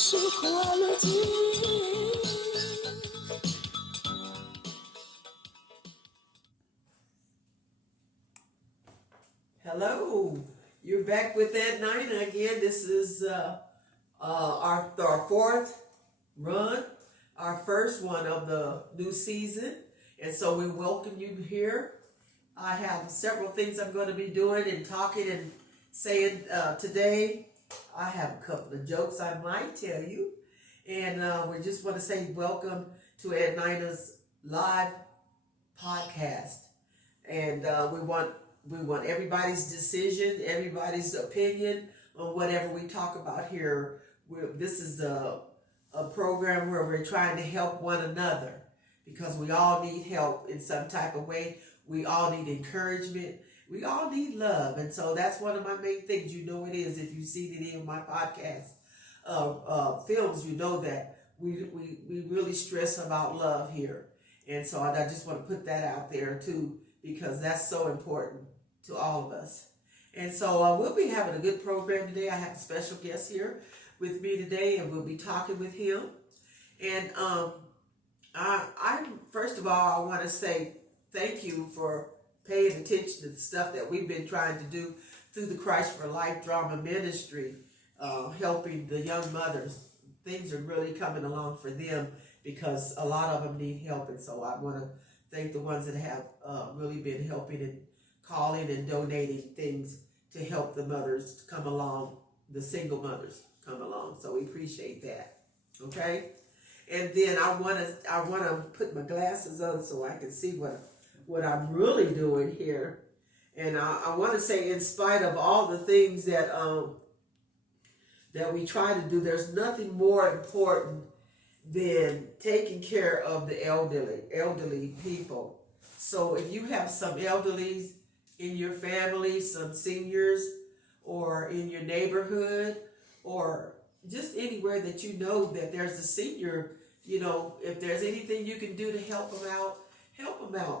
quality. Hello, you're back with Ed Nina again. This is our fourth run, our first one of the new season, and so we welcome you here. I have several things I'm going to be doing and talking and saying today. I have a couple of jokes I might tell you, and we just want to say welcome to Ed Nina's live podcast, and we want everybody's decision, everybody's opinion on whatever we talk about here. This is a program where we're trying to help one another because we all need help in some type of way. We all need encouragement. We all need love. And so that's one of my main things. You know it is. If you've seen any of my podcast films, you know that we really stress about love here. And so I just want to put that out there too, because that's so important to all of us. And so we'll be having a good program today. I have a special guest here with me today, and we'll be talking with him. And I first of all, I want to say thank you for paying attention to the stuff that we've been trying to do through the Christ for Life Drama Ministry, helping the young mothers. Things are really coming along for them because a lot of them need help. And so I want to thank the ones that have really been helping and calling and donating things to help the mothers to come along, the single mothers come along. So we appreciate that. Okay? And then I want to put my glasses on so I can see what I'm really doing here. And I want to say, in spite of all the things that we try to do, there's nothing more important than taking care of the elderly people. So if you have some elderlies in your family, some seniors, or in your neighborhood, or just anywhere that you know that there's a senior, if there's anything you can do to help them out,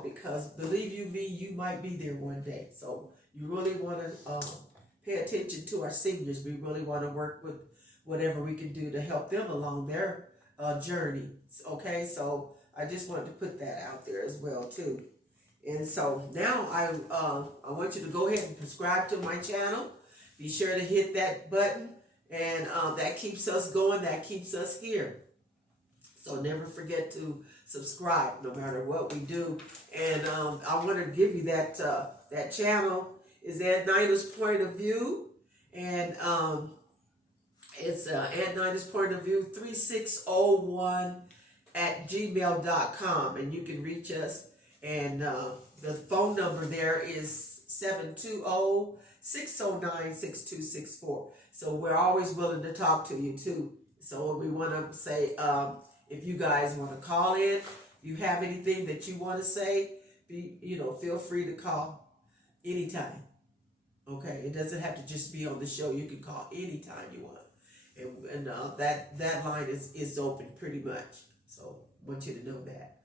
because believe you me, you might be there one day. So you really want to pay attention to our seniors. We really want to work with whatever we can do to help them along their journey. Okay, so I just wanted to put that out there as well too. And so now I want you to go ahead and subscribe to my channel. Be sure to hit that button, and that keeps us going. That keeps us here. So never forget to subscribe, no matter what we do. And I want to give you that channel is Ed Nina's Point of View, and it's Ed Nina's Point of View 3601 at gmail.com, and you can reach us. And the phone number there is 720-609-6264. So we're always willing to talk to you too. So we want to say, if you guys want to call in, if you have anything that you want to say, feel free to call anytime. Okay, it doesn't have to just be on the show. You can call anytime you want, and that line is open pretty much. So I want you to know that.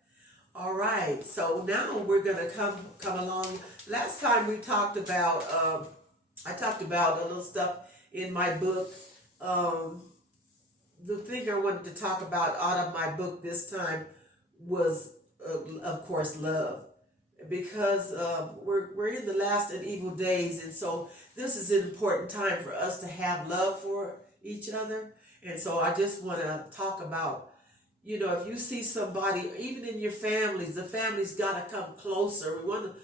All right, so now we're gonna come along. Last time we talked about I talked about a little stuff in my book. The thing I wanted to talk about out of my book this time was, of course, love, because we're in the last and evil days, and so this is an important time for us to have love for each other. And so I just want to talk about, if you see somebody, even in your families, the family's got to come closer. We want to,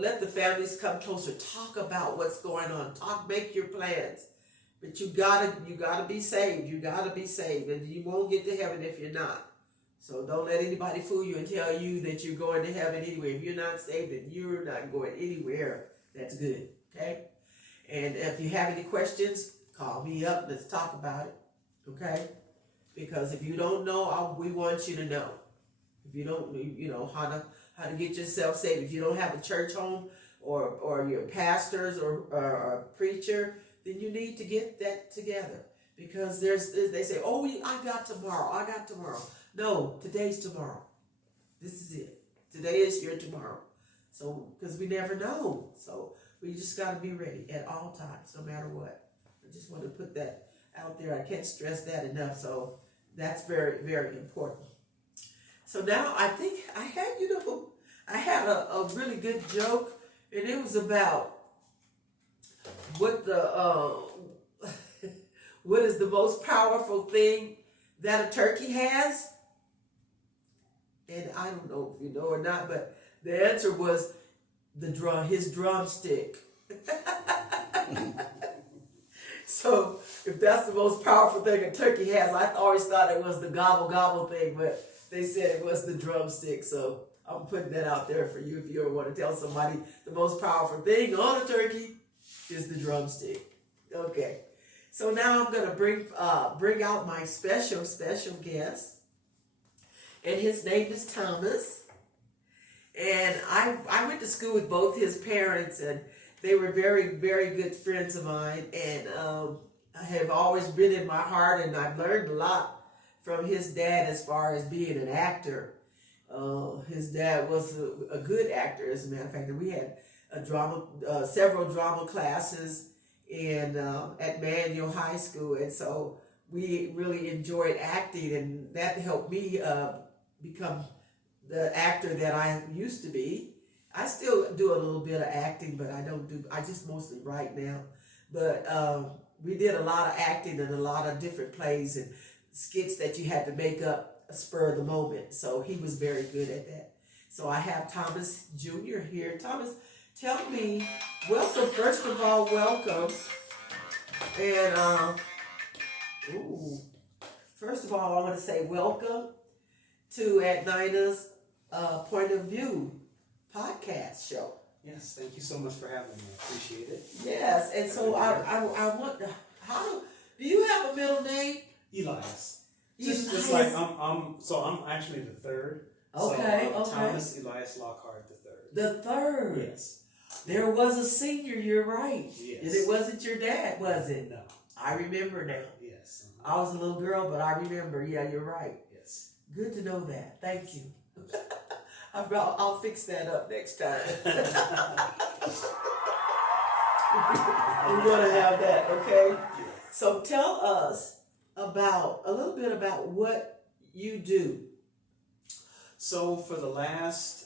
let the families come closer. Talk about what's going on. Make your plans. But you gotta be saved. You gotta be saved, and you won't get to heaven if you're not. So don't let anybody fool you and tell you that you're going to heaven anyway. If you're not saved, then you're not going anywhere. That's good, okay? And if you have any questions, call me up. Let's talk about it, okay? Because if you don't know, we want you to know. If you don't, how to get yourself saved. If you don't have a church home or your pastors or a preacher, then you need to get that together, because they say, I got tomorrow. No, today's tomorrow. This is it. Today is your tomorrow. So, because we never know. So we just got to be ready at all times, no matter what. I just want to put that out there. I can't stress that enough. So that's very, very important. So now I think I had a really good joke, and it was about what what is the most powerful thing that a turkey has. And I don't know if you know or not, but the answer was his drumstick. So if that's the most powerful thing a turkey has, I always thought it was the gobble gobble thing, but they said it was the drumstick. So I'm putting that out there for you if you ever want to tell somebody the most powerful thing on a turkey is the drumstick. Okay. So now I'm gonna bring out my special guest, and his name is Thomas. And I went to school with both his parents, and they were very, very good friends of mine, and I have always been in my heart, and I've learned a lot from his dad as far as being an actor. His dad was a good actor, as a matter of fact, and we had several drama classes at Manual High School, and so we really enjoyed acting, and that helped me become the actor that I used to be. I still do a little bit of acting, but I just mostly write now. But we did a lot of acting and a lot of different plays and skits that you had to make up a spur of the moment. So he was very good at that. So I have Thomas Jr. here. Thomas, tell me, welcome, first of all, welcome. And, first of all, I want to say welcome to At Nina's Point of View podcast show. Yes, thank you so much for having me. I appreciate it. Yes, and so I want do you have a middle name? Elias. Just like I'm actually the third. Okay, so, okay. Thomas Elias Lockhart the third. The third. Yes. There was a senior. You're right. Yes. And it wasn't your dad, was it? No. I remember now. Yes. I was a little girl, but I remember. Yeah, you're right. Yes. Good to know that. Thank you. I'll fix that up next time. We're gonna have that, okay? Yes. So tell us a little bit about what you do. So for the last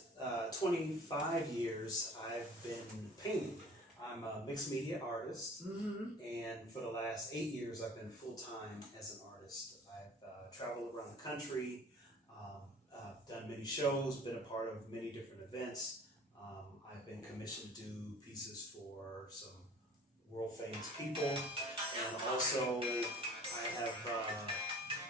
25 years, I've been painting. I'm a mixed media artist, and for the last 8 years, I've been full-time as an artist. I've traveled around the country. I've done many shows, been a part of many different events. I've been commissioned to do pieces for some world famous people, and also I have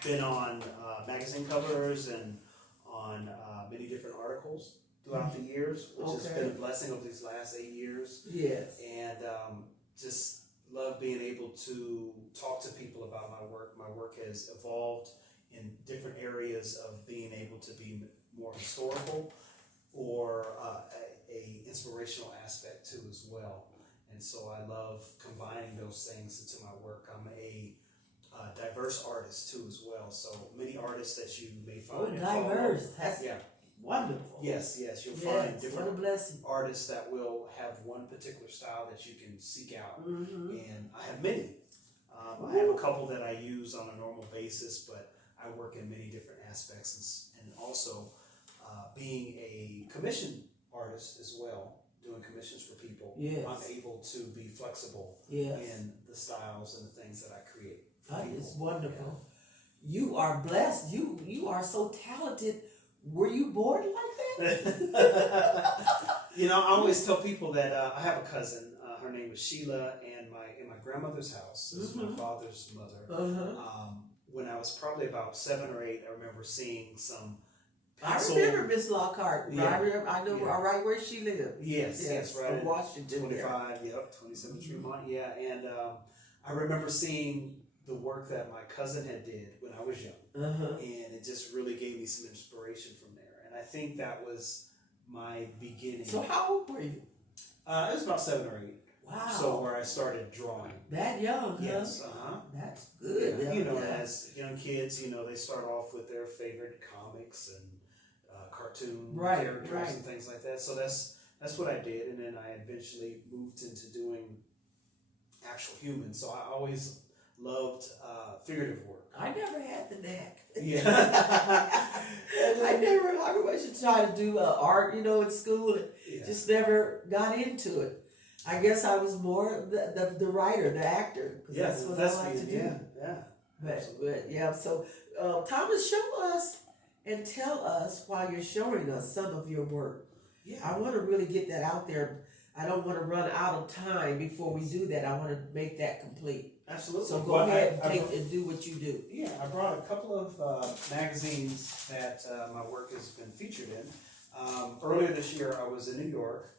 been on magazine covers and on many different articles throughout the years, which has been a blessing over these last 8 years. Yes. And just love being able to talk to people about my work. My work has evolved in different areas of being able to be more historical or a inspirational aspect too as well. And so I love combining those things into my work. I'm a diverse artist too as well. So many artists that you may find. Diverse. That's wonderful. Yes, you'll find different artists that will have one particular style that you can seek out. And I have many. I have a couple that I use on a normal basis, but I work in many different aspects, and also being a commission artist as well, doing commissions for people. Yes. I'm able to be flexible in the styles and the things that I create. That is wonderful. Yeah. You are blessed. You are so talented. Were you born like that? I always tell people that I have a cousin. Her name is Sheila, and in my grandmother's house. This is my father's mother. When I was probably about 7 or 8, I remember seeing some pencil. I remember Miss Lockhart. Yeah. I know right where she lived. Yes, right in Washington. 25, 27th Street, yeah. And I remember seeing the work that my cousin had did when I was young, and it just really gave me some inspiration from there. And I think that was my beginning. So how old were you? It was about 7 or 8. Wow. So where I started drawing. That young, yes, That's good. Yeah. As young kids, they start off with their favorite comics and cartoon characters and things like that. So that's what I did, and then I eventually moved into doing actual humans. So I always loved figurative work. I never had the knack. Yeah. I always should try to do art, in school. And Yeah. just never got into it. I guess I was more the writer, the actor. 'Cause Yeah, that's what that's I like to do. Yeah. But yeah, so Thomas, show us and tell us while you're showing us some of your work. Yeah. I want to really get that out there. I don't want to run out of time before we do that. I want to make that complete. Absolutely. So go Well, ahead and do what you do. Yeah, I brought a couple of magazines that my work has been featured in. Earlier this year, I was in New York.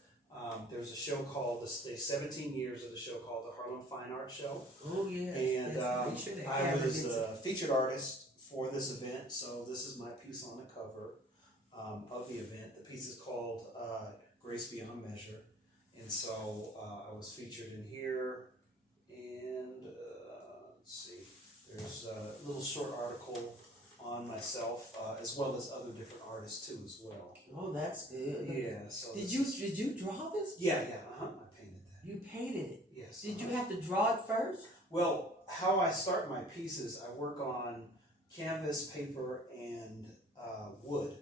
There was a show called, the 17 years of the show called the Harlem Fine Art Show. Oh, yeah. And Yes, I was a featured artist for this event, so this is my piece on the cover of the event. The piece is called Grace Beyond Measure. And so I was featured in here, and let's see, there's a little short article on myself, as well as other different artists too as well. Oh, that's good. Yeah. So Did you draw this? Yeah. I painted that. You painted it. Yes. Did you have to draw it first? Well, how I start my pieces, I work on canvas, paper, and wood.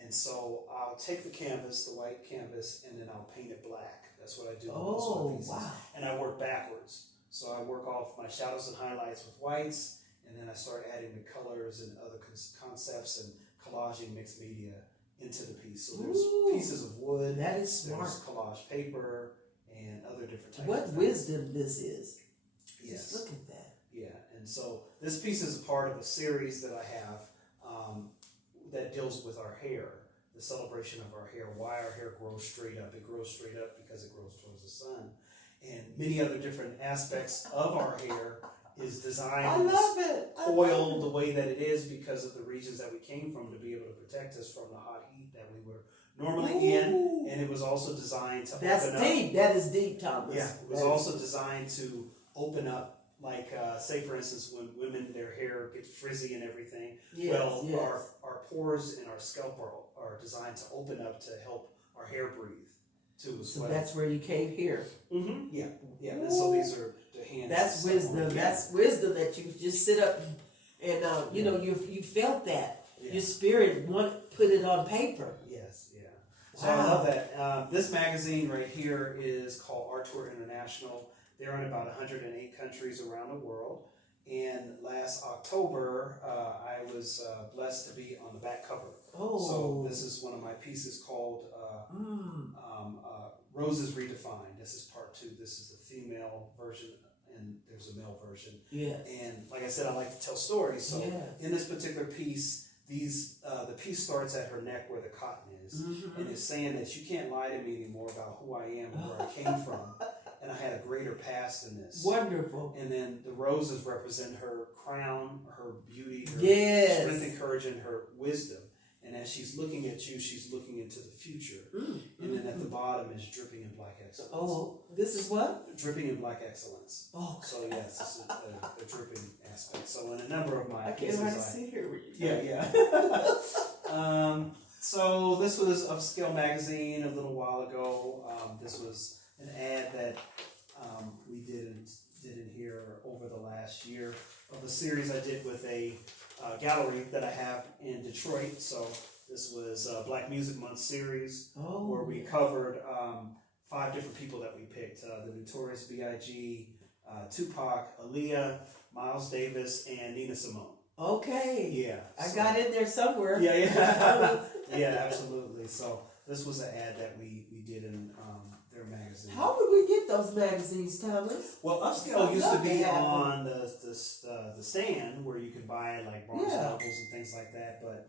And so I'll take the canvas, the white canvas, and then I'll paint it black. That's what I do with most of my pieces. Wow. And I work backwards. So I work off my shadows and highlights with whites, and then I start adding the colors and other concepts and collaging mixed media into the piece. So there's pieces of wood, That is smart. there's collage paper, and other different types What of things. wisdom this is. Yes. Just look at that. Yeah, and so this piece is a part of a series that I have that deals with our hair, the celebration of our hair, why our hair grows straight up. It grows straight up because it grows towards the sun. And many other different aspects of our hair is designed I love it. coiled the way that it is because of the regions that we came from to be able to protect us from the hot heat that we were normally in. And it was also designed to That's open up. deep. That is deep, Thomas. Yeah, it was also designed to open up, like say for instance when women, their hair gets frizzy and everything. Yes, Well, yes. our pores and our scalp are designed to open up to help our hair breathe too as So well. that's where you came here. Mm-hmm. Yeah. And so these are the hands. That's and stuff on wisdom. it. That's wisdom that you just sit up and you felt that. Yeah. Your spirit put it on paper. Yes, yeah. So Wow. I love that. This magazine right here is called Art Tour International. They're in about 108 countries around the world. And last October, I was blessed to be on the back cover. Oh. So this is one of my pieces called Roses Redefined. This is part 2. This is the female version, and there's a male version. Yes. And like I said, I like to tell stories. So Yes. in this particular piece, the piece starts at her neck where the cotton is, and it's saying that you can't lie to me anymore about who I am and where I came from, and I had a greater past than this. Wonderful. And then the roses represent her crown, her beauty, her Yes. strength and courage, and her wisdom. And as she's looking at you, she's looking into the future. And then at the bottom is dripping in black excellence. Oh, this is what? Dripping in black excellence. Oh, So yes, this is the dripping aspect. So in a number of my I can't pieces, hardly see here with you. yeah. So this was Upscale Magazine a little while ago. This was an ad that we did in here over the last year of a series I did with a gallery that I have in Detroit. So this was Black Music Month series where we covered 5 different people that we picked: the Notorious B.I.G., Tupac, Aaliyah, Miles Davis, and Nina Simone. Okay. Yeah, I got in there somewhere. Yeah. Yeah, absolutely. So this was an ad that we did in their magazine. How would we get those magazines, Thomas? Well, Upscale used to be on the stand where you could buy like Barnes and Nobles and things like that. But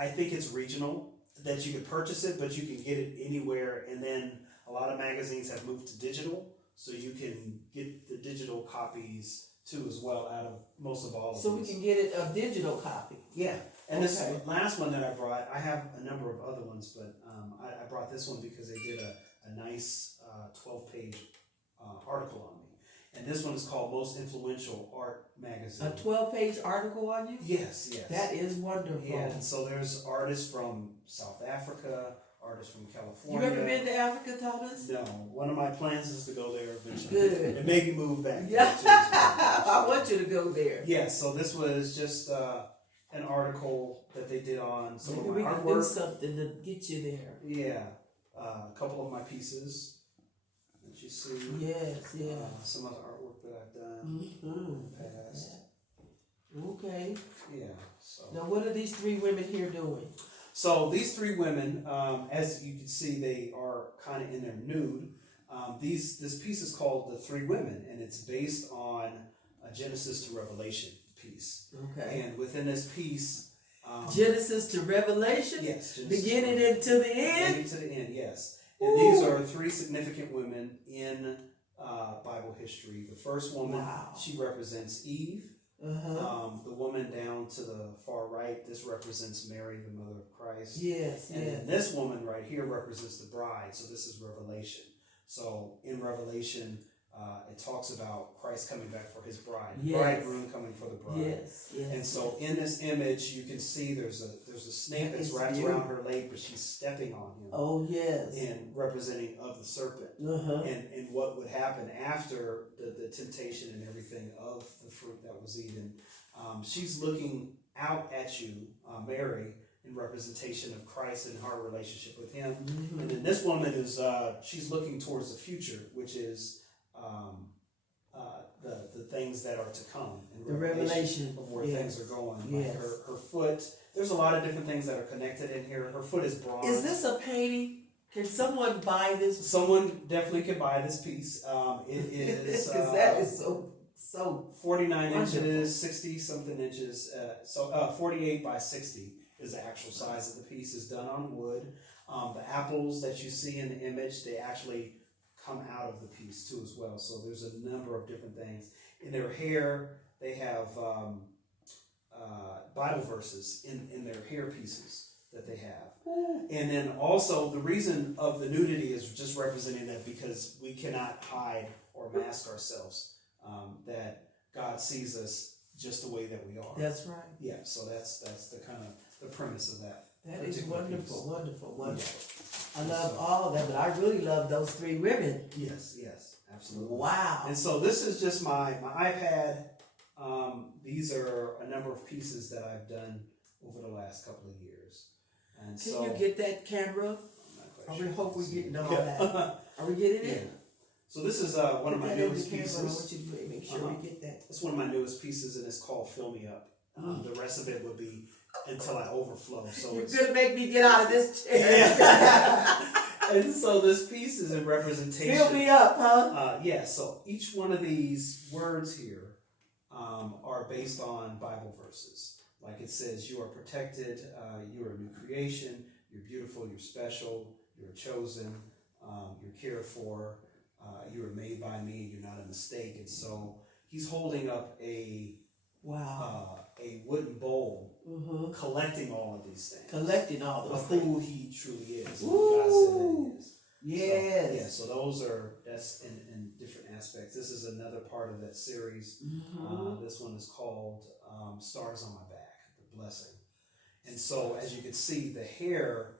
I think it's regional, that you could purchase it, but you can get it anywhere. And then a lot of magazines have moved to digital, so you can get the digital copies too as well out of most of all of So these. we can get it a digital copy. Yeah. And Okay. this last one that I brought, I have a number of other ones, but I brought this one because they did a nice 12-page article on me. And this one is called Most Influential Art Magazine. A 12-page article on you? Yes. That is wonderful. Yeah, and so there's artists from South Africa, artist from You California. ever been to Africa, Thomas? No, one of my plans is to go there eventually. Good. And maybe move back. Yeah, too, as well. I want you to go there. Yeah, so this was just an article that they did on some Maybe of we my can do artwork. something to get you there. Yeah, a couple of my pieces that you see. Yes, yeah. Some of the artwork that I've done Mm-hmm. in the past. Okay. Yeah, so. Now, what are these three women here doing? So these three women, as you can see, they are kind of in their nude. This piece is called The Three Women, and it's based on a Genesis to Revelation piece. Okay. And within this piece, Genesis to Revelation? yes, Genesis Beginning into the end? beginning to the end, yes. And these are three significant women in Bible history. The first woman, Wow. she represents Eve. The woman down to the far right, this represents Mary, the mother of Christ. Yes, And yes. then this woman right here represents the bride. So this is Revelation. So in Revelation, it talks about Christ coming back for his bride, the Yes. bridegroom coming for the bride. Yes, yes. And so in this image, you can see there's a snake that's It's wrapped beautiful. around her leg, but she's stepping on him. Oh, yes. And representing of the serpent. Uh-huh. And what would happen after the temptation and everything of the fruit that was eaten. She's looking out at you, Mary, in representation of Christ and her relationship with him. Mm-hmm. And then this woman is, she's looking towards the future, which is the things that are to come. In The revelation of where yes. things are going. Yes. Like her foot, there's a lot of different things that are connected in here. Her foot is bronze. Is this a painting? Can someone buy this? Someone definitely could buy this piece. It is Because that is so 49 wonderful. inches, 60 something inches. 48 by 60 is the actual size of the piece. It's done on wood. The apples that you see in the image, they actually come out of the piece too as well. So there's a number of different things. In their hair, they have Bible verses in their hair pieces that they have. And then also the reason of the nudity is just representing that because we cannot hide or mask ourselves, that God sees us just the way that we are. That's right. Yeah, so that's the kind of the premise of that. That is particular wonderful, piece. wonderful, wonderful. Yeah. I love all of that, but I really love those three women. Yes, absolutely. Wow. And so this is just my iPad. These are a number of pieces that I've done over the last couple of years. And Can so you get that camera? I'm not quite I sure. hope we're getting all Yeah. that. Are we getting Yeah. it? So this is one of Put my that in the newest camera. I pieces. want you to make sure we get that. It's one of my newest pieces, and it's called "Fill Me Up." The rest of it would be until I overflow. So You're it's gonna make me get out of this chair. yeah. And so this piece is a representation. Fill me up, huh? Yeah. So each one of these words here are based on Bible verses. Like it says, "You are protected. You are a new creation. You're beautiful. You're special. You're chosen. You're cared for. You were made by me. You're not a mistake." And so he's holding up a wooden bowl, collecting all of these things, Collecting all those of things. who he truly is, and who God said that he is. Yes. So that's in different aspects. This is another part of that series. This one is called Stars on My Back, the blessing. And so as you can see, the hair,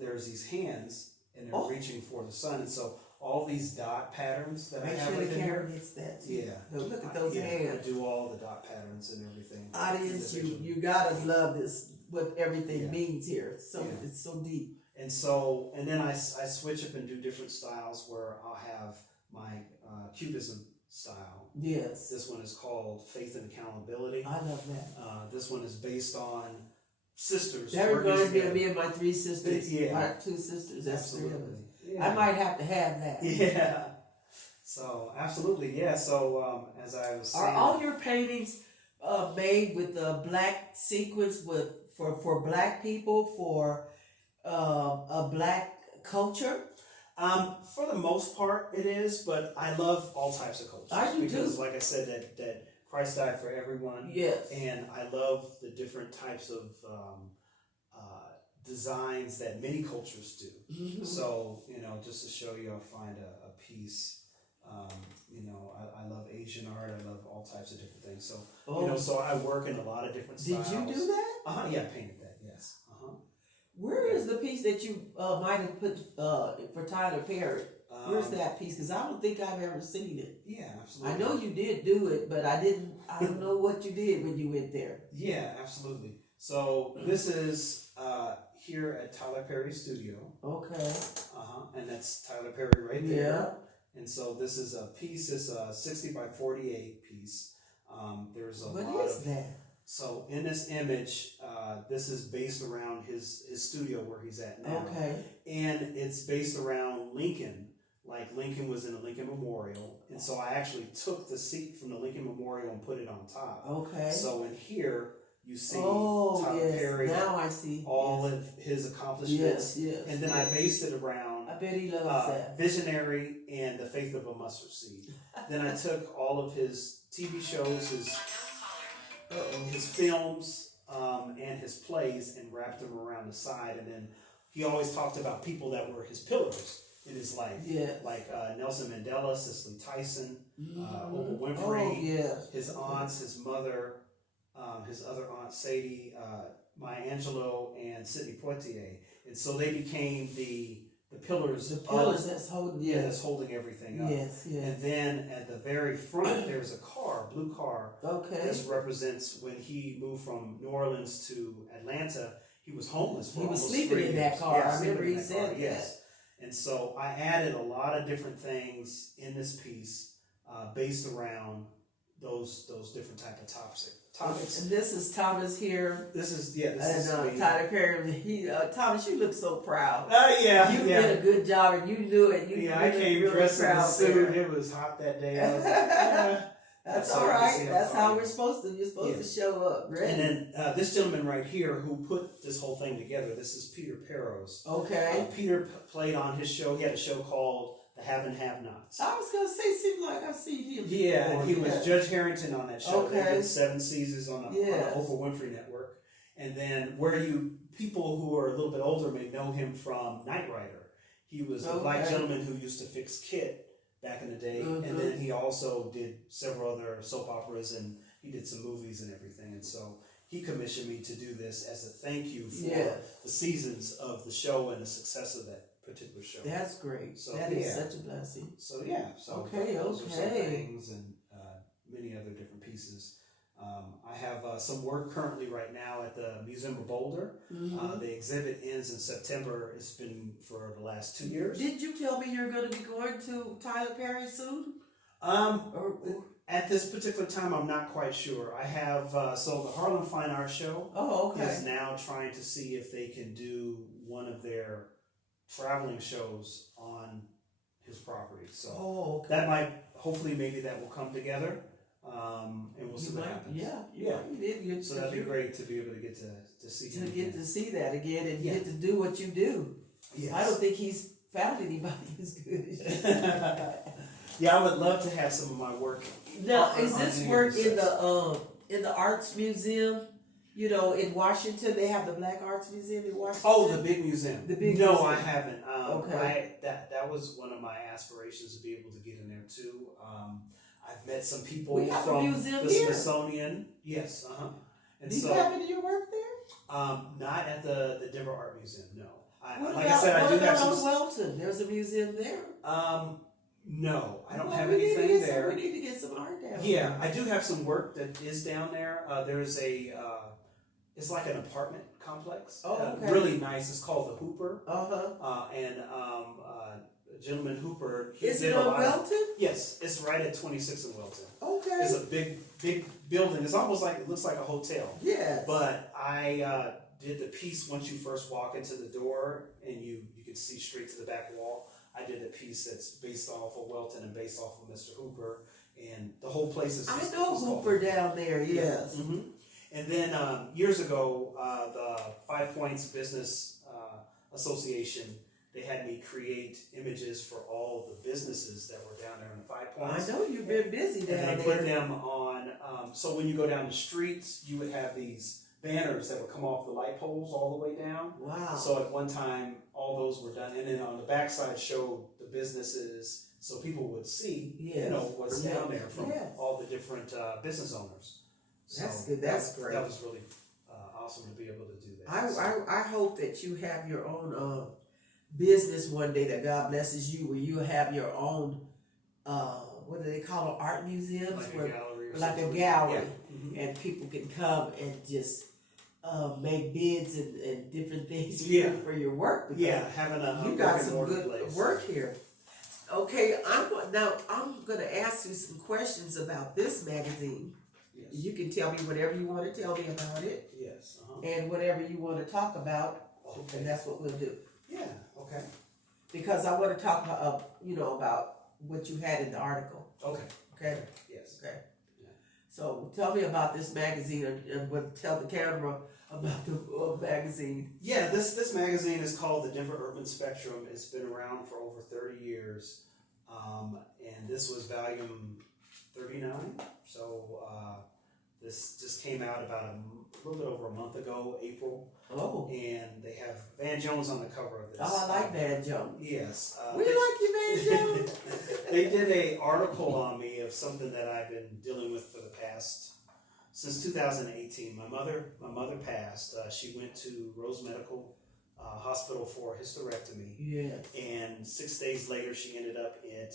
there's these hands, and they're reaching for the sun. And so all these dot patterns that I Make have sure the within camera here. gets that too. Yeah. Look at those I hands. do all the dot patterns and everything. Audience, individually. you gotta love this, what everything Yeah. means here. So Yeah. it's so deep. And then I switch up and do different styles where I'll have my Cubism style. Yes. This one is called Faith and Accountability. I love that. This one is based on sisters. That working reminds me of together. me and my three sisters. Yeah. My two sisters, that's three of us. Absolutely. Yeah. I might have to have that. Yeah. So absolutely, yeah. So as I was saying, Are all your paintings made with the black sequence for black people, for a black culture? for the most part, it is, but I love all types of cultures. I do because, too. like I said, that Christ died for everyone. Yes. And I love the different types of designs that many cultures do. Mhm. So, just to show you, I'll find a piece. I love Asian art. I love all types of different things. So, so I work in a lot of different Did styles. you do that? Yeah, I painted that, yes. Where is the piece that you might have put for Tyler Perry? Where's that piece? Because I don't think I've ever seen it. Yeah, absolutely. I know you did do it, but I don't know what you did when you went there. Yeah, absolutely. So this is here at Tyler Perry Studio. Okay. And that's Tyler Perry right there. Yeah. And so this is a piece. It's a 60 by 48 piece. There's a What lot is of that? So in this image, this is based around his studio where he's at now. Okay. And it's based around Lincoln. Like Lincoln was in a Lincoln Memorial. And so I actually took the seat from the Lincoln Memorial and put it on top. Okay. So in here, you see Tyler Perry. Now I see. All of his accomplishments. Yes. And then I based it around I bet he loves that. Visionary and The Faith of a Mustard Seed. Then I took all of his TV shows, his films, and his plays and wrapped them around the side. And then he always talked about people that were his pillars in his life. Yeah. Like Nelson Mandela, Cicely Tyson, Oprah Winfrey, his aunts, his mother, his other aunt Sadie, Maya Angelou, and Sidney Poitier. And so they became the pillars. The pillars that's holding, that's holding everything up. Yes. And then at the very front, there's a blue car. Okay. This represents when he moved from New Orleans to Atlanta. He was homeless for almost 3 years. He was sleeping in that car. Yeah, I remember he said that. Yes. And so I added a lot of different things in this piece based around those different type of topics. And this is Thomas here. This is me. Tyler Perry. Thomas, you look so proud. You did a good job, and you knew it. I came really dressed in a suit. There. It was hot that day. I was like, that's all right. That's how we're supposed to. You're supposed to show up, right? And then this gentleman right here who put this whole thing together. This is Peter Perros. Okay. Peter played on his show. He had a show called The Have and Have Nots. I was gonna say, seemed like I've seen him. Yeah, and he was Judge Harrington on that show. Okay. They did 7 seasons on the Oprah Winfrey Network. And then people who are a little bit older may know him from Knight Rider. He was the black gentleman who used to fix Kit back in the day. And then he also did several other soap operas, and he did some movies and everything. And so he commissioned me to do this as a thank you for the seasons of the show and the success of that particular show. That's great. So, that is such a blessing. So those are some things and many other different pieces. I have some work currently right now at the Museum of Boulder. The exhibit ends in September. It's been for the last 2 years. Did you tell me you're going to be going to Tyler Perry soon? At this particular time, I'm not quite sure. I have so the Harlem Fine Art Show is now trying to see if they can do one of their traveling shows on his property. So that might, hopefully, maybe that will come together. And we'll see what happens. So that'd be great to be able to get to see him. To see that again and get to do what you do. Yes. I don't think he's found anybody as good as you. I would love to have some of my work. Now, is this work in the Arts Museum? You know, in Washington, they have the Black Arts Museum in Washington. Oh, the big museum. Museum. I haven't. That was one of my aspirations to be able to get in there too. I've met some people from the Smithsonian. Yes, And do you have any of your work there? Not at the Denver Art Museum. No. What about Welton? There's a museum there. No, I don't have anything there. We need to get some art down. Yeah, I do have some work that is down there. There's it's like an apartment complex. Really nice. It's called the Hooper. And a gentleman Hooper. Is it on Welton? Yes, it's right at 26 in Welton. Okay. It's a big building. It's almost like, it looks like a hotel. Yes. But I did the piece once you first walk into the door and you can see straight to the back wall. I did a piece that's based off of Welton and based off of Mr. Hooper, and the whole place is. I know Hooper down there. Yes. Yeah. Mm-hmm. And then years ago, the 5 Points Business Association, they had me create images for all the businesses that were down there in the 5 Points. I know you've been busy down there. And they put them on. So when you go down the streets, you would have these banners that would come off the light poles all the way down. Wow. So at one time, all those were done. And then on the backside showed the businesses so people would see, what's down there from all the different business owners. So that's good. That's great. That was really awesome to be able to do that. I hope that you have your own business one day, that God blesses you, where you have your own what do they call them, art museums, Like where, a gallery or like a something. gallery, Yeah. Mhm. and people can come and just make bids and different things Yeah. for your work. Because Yeah, having a you brick got and some mortar good place. work here. Okay, I'm going to ask you some questions about this magazine. Yes. You can tell me whatever you want to tell me about it, Yes. and whatever you want to talk about, Okay. and that's what we'll do. Yeah. Okay. Because I want to talk about, about what you had in the article. Okay. Okay. Yes. Okay. Yeah. So tell me about this magazine, and tell the camera about the magazine. Yeah, this magazine is called the Denver Urban Spectrum. It's been around for over 30 years, and this was volume 39. So this just came out about a little bit over a month ago, April. Oh. And they have Van Jones on the cover of this. Oh, I like Van Jones. Yes. We like you, Van Jones. They did an article on me of something that I've been dealing with for the past, since 2018. My mother passed. She went to Rose Medical Hospital for a hysterectomy. Yes. And 6 days later, she ended up at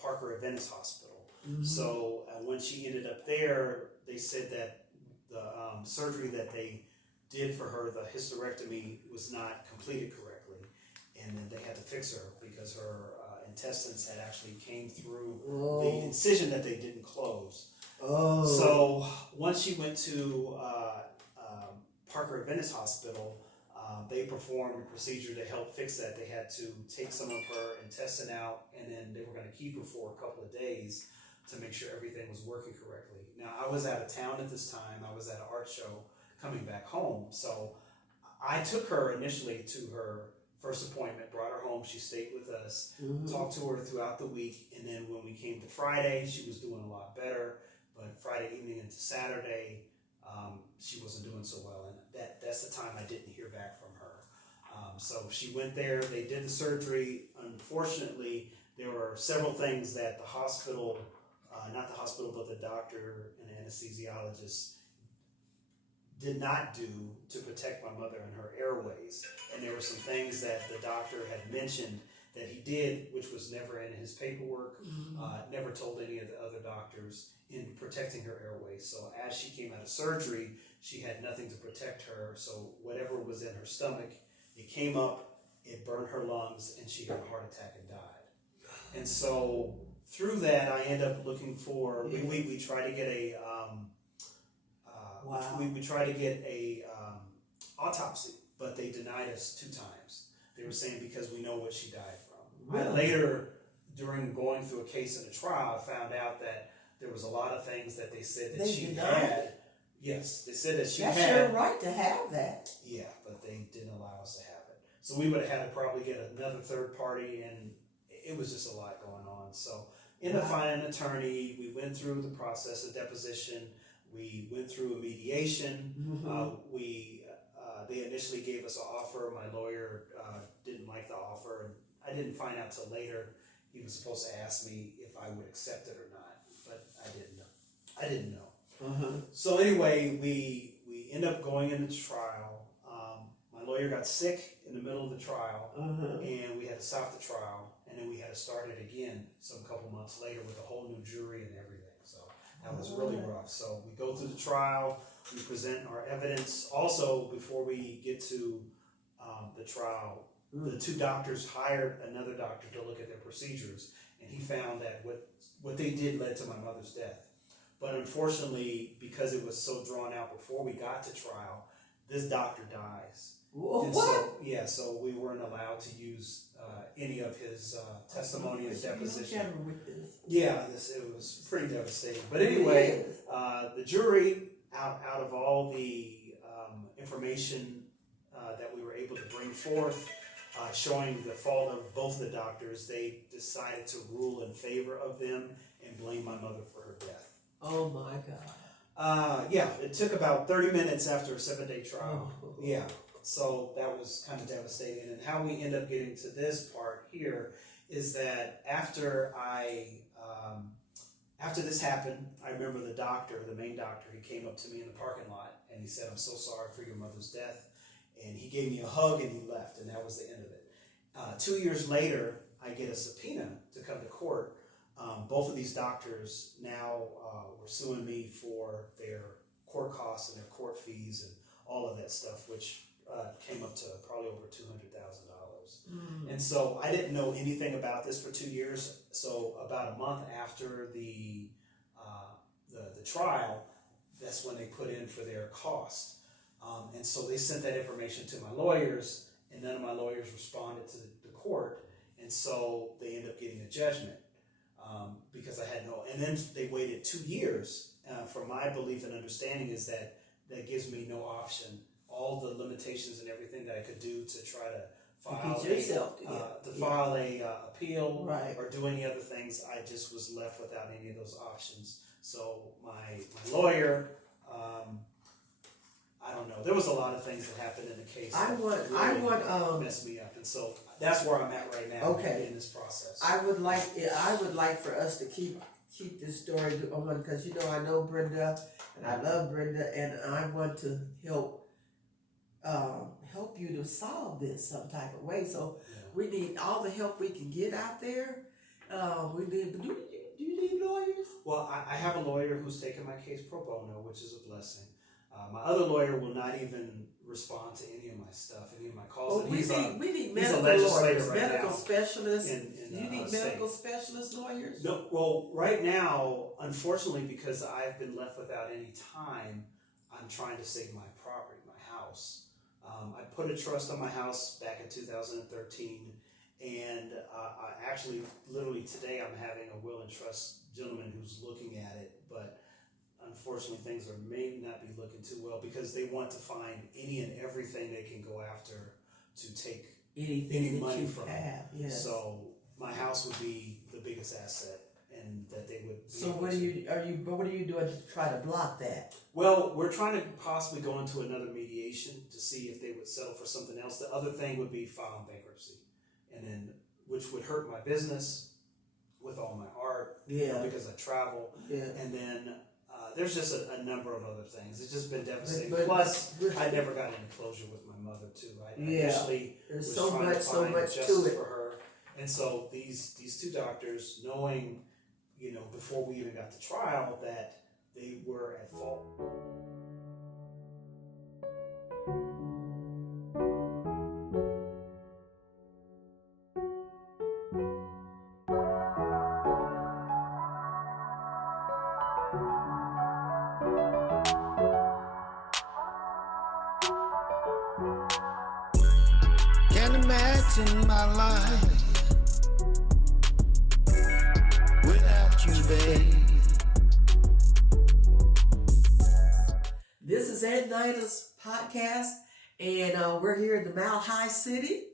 Parker Adventist Hospital. Mm-hmm. So when she ended up there, they said that the surgery that they did for her, the hysterectomy, was not completed correctly, and then they had to fix her because her intestines had actually came through the incision that they didn't close. Oh. So once she went to Parker Adventist Hospital, they performed a procedure to help fix that. They had to take some of her intestine out, and then they were going to keep her for a couple of days to make sure everything was working correctly. Now, I was out of town at this time. I was at an art show coming back home. So I took her initially to her first appointment, brought her home. She stayed with us, talked to her throughout the week. And then when we came to Friday, she was doing a lot better. But Friday evening into Saturday, she wasn't doing so well. And that's the time I didn't hear back from her. So she went there. They did the surgery. Unfortunately, there were several things that the hospital, not the hospital, but the doctor and the anesthesiologist did not do to protect my mother and her airways. And there were some things that the doctor had mentioned that he did, which was never in his paperwork, never told any of the other doctors, in protecting her airways. So as she came out of surgery, she had nothing to protect her. So whatever was in her stomach, it came up, it burned her lungs, and she had a heart attack and died. And so through that, I ended up looking for, we tried to get a, we tried to get a autopsy, but they denied us 2 times. They were saying because we know what she died from. Really? Later, during going through a case in a trial, I found out that there was a lot of things that they said that she had. Yes, they said that she had. That's your right to have that. Yeah, but they didn't allow us to have it. So we would have had to probably get another third party, and it was just a lot going on. So ended up finding an attorney. We went through the process of deposition. We went through a mediation. They initially gave us an offer. My lawyer didn't like the offer, and I didn't find out till later. He was supposed to ask me if I would accept it or not, but I didn't know. So anyway, we ended up going into trial. My lawyer got sick in the middle of the trial, and we had to stop the trial, and then we had to start it again some couple months later with a whole new jury and everything. So that was really rough. So we go through the trial, we present our evidence. Also, before we get to the trial, the 2 doctors hired another doctor to look at their procedures, and he found that what they did led to my mother's death. But unfortunately, because it was so drawn out before we got to trial, this doctor dies. What? So we weren't allowed to use any of his testimony and deposition. It was pretty devastating. But anyway, the jury, out of all the information that we were able to bring forth, showing the fault of both the doctors, they decided to rule in favor of them and blame my mother for her death. Oh my God. It took about 30 minutes after a 7-day trial. So that was kind of devastating. And how we end up getting to this part here is that after I After this happened, I remember the doctor, the main doctor, he came up to me in the parking lot and he said, "I'm so sorry for your mother's death." And he gave me a hug and he left, and that was the end of it. 2 years later, I get a subpoena to come to court. Both of these doctors now were suing me for their court costs and their court fees and all of that stuff, which came up to probably over $200,000. And so I didn't know anything about this for 2 years. So about a month after the trial, that's when they put in for their cost. And so they sent that information to my lawyers, and none of my lawyers responded to the court, and so they ended up getting a judgment because I had no. And then they waited 2 years. From my belief and understanding is that gives me no option. All the limitations and everything that I could do to try to file a appeal or do any other things, I just was left without any of those options. So my lawyer. I don't know. There was a lot of things that happened in the case that messed me up, and so that's where I'm at right now in this process. I would like for us to keep this story on, because I know Brenda and I love Brenda, and I want to help you to solve this some type of way. So we need all the help we can get out there. We need. Do you need lawyers? Well, I have a lawyer who's taken my case pro bono, which is a blessing. My other lawyer will not even respond to any of my stuff, any of my calls. We need medical lawyers, right medical specialists. You need medical specialist lawyers? No, well, right now, unfortunately, because I've been left without any time, I'm trying to save my property, my house. I put a trust on my house back in 2013, and I actually, literally today, I'm having a will and trust gentleman who's looking at it, but unfortunately, things may not be looking too well because they want to find any and everything they can go after to take any money from. Yes. So my house would be the biggest asset, and that they would. So what are you doing to try to block that? Well, we're trying to possibly go into another mediation to see if they would settle for something else. The other thing would be filing bankruptcy, and then which would hurt my business with all my art, because I travel, and then. There's just a number of other things. It's just been devastating. Plus, I never got any closure with my mother too. I initially was trying to find justice for her, and so these two doctors, knowing, before we even got to trial, that they were at fault. In my life without you, babe. This is Ed Nina's podcast, and we're here in the Mile High City,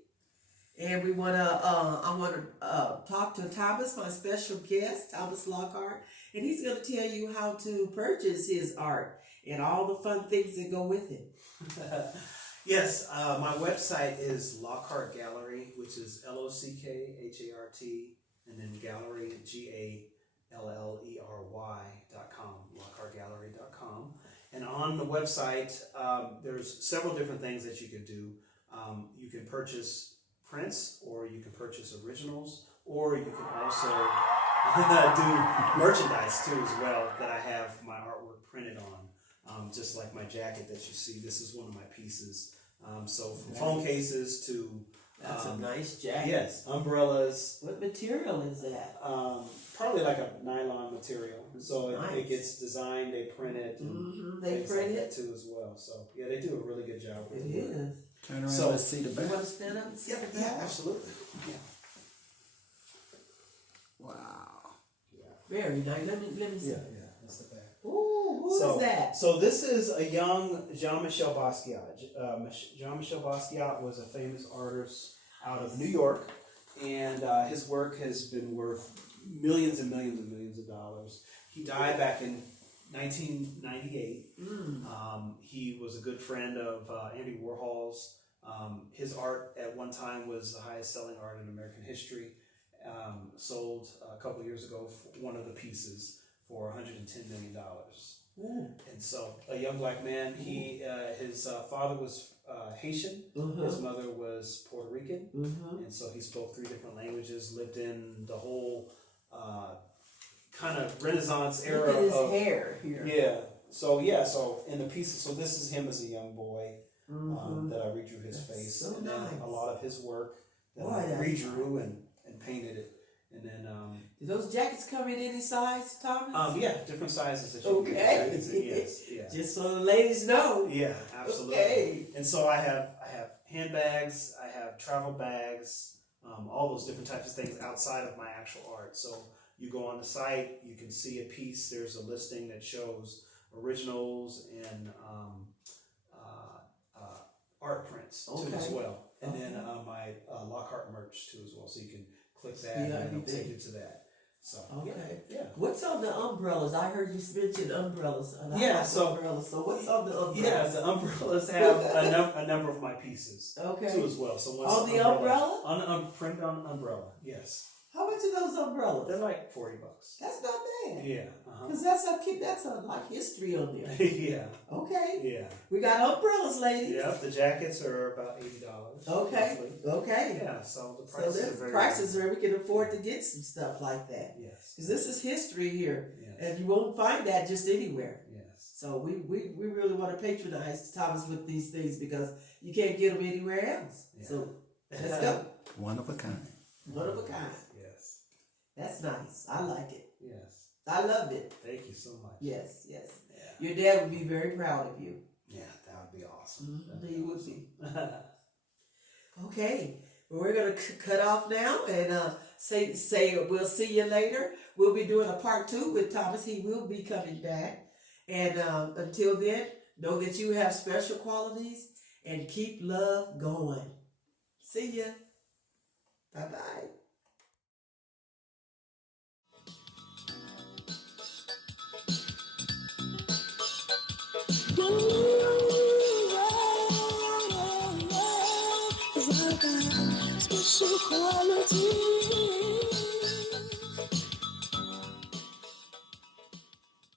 and I want to talk to Thomas, my special guest, Thomas Lockhart, and he's going to tell you how to purchase his art and all the fun things that go with it. Yes, my website is Lockhart Gallery, which is LOCKHART, and then gallery, GALLERY.com, LockhartGallery.com. And on the website, there's several different things that you can do. You can purchase prints, or you can purchase originals, or you can also do merchandise too as well, that I have my artwork printed on. Just like my jacket that you see, this is one of my pieces. So from phone cases to... That's a nice jacket. Yes, umbrellas. What material is that? Probably like a nylon material. So nice. it gets designed, they print it, and they things print like it that too as well. So yeah, they do a really good job with it. It is. Turn around, So, let's see the back. You want to stand up and see the back? Yeah, absolutely. Yeah. Wow. Very nice. Let me see. Yeah, that's the back. Ooh, who is that? So this is a young Jean-Michel Basquiat. Jean-Michel Basquiat was a famous artist out of New York, and his work has been worth millions and millions and millions of dollars. He died back in 1998. He was a good friend of Andy Warhol's. His art at one time was the highest selling art in American history. Sold a couple years ago, one of the pieces for $110 million. Ooh. And so, a young black man. His father was Haitian. His mother was Puerto Rican, and so he spoke 3 different languages. Lived in the whole kind of Renaissance era. Look at his of hair here. Yeah. So in the pieces. So this is him as a young boy that I redrew his face, so and then nice. a lot of his work that Boy, I that's redrew and painted it, and then Do those jackets come in any size, Thomas? yeah, different sizes that you can Okay. get. Yes, yeah. Just so the ladies know. Yeah, absolutely. Okay. And so I have handbags, I have travel bags, all those different types of things outside of my actual art. So you go on the site, you can see a piece. There's a listing that shows originals and art prints too as well. And then my Lockhart merch too as well. So you can click that and it'll take you to that. So yeah. What's on the umbrellas? I heard you mention umbrellas. And I Yeah, like so- umbrellas. So what's on the umbrellas? Yeah, the umbrellas have a number of my pieces Okay. too as well. So On the umbrella? On print on umbrella, yes. How much are those umbrellas? They're like $40. That's not bad. Yeah. Cause that's a like history on there. Yeah. Okay. Yeah. We got umbrellas, ladies. Yeah. The jackets are about $80. Okay. roughly. Okay. Yeah. So the So prices there's are very prices where we can afford to get some stuff like that. Yes. Cause this is history here, Yes. and you won't find that just anywhere. Yes. So we really want to patronize Thomas with these things because you can't get them anywhere else. Yeah. So let's go. One of a kind. One of a kind. Yes. That's nice. I like it. Yes. I love it. Thank you so much. Yes, yes. Yeah. Your dad would be very proud of you. Yeah. That would be awesome. That'd He would be. awesome. Okay. Well, we're gonna cut off now and say we'll see you later. We'll be doing a part 2 with Thomas. He will be coming back. And until then, know that you have special qualities and keep love going. See ya. Bye bye. Special quality.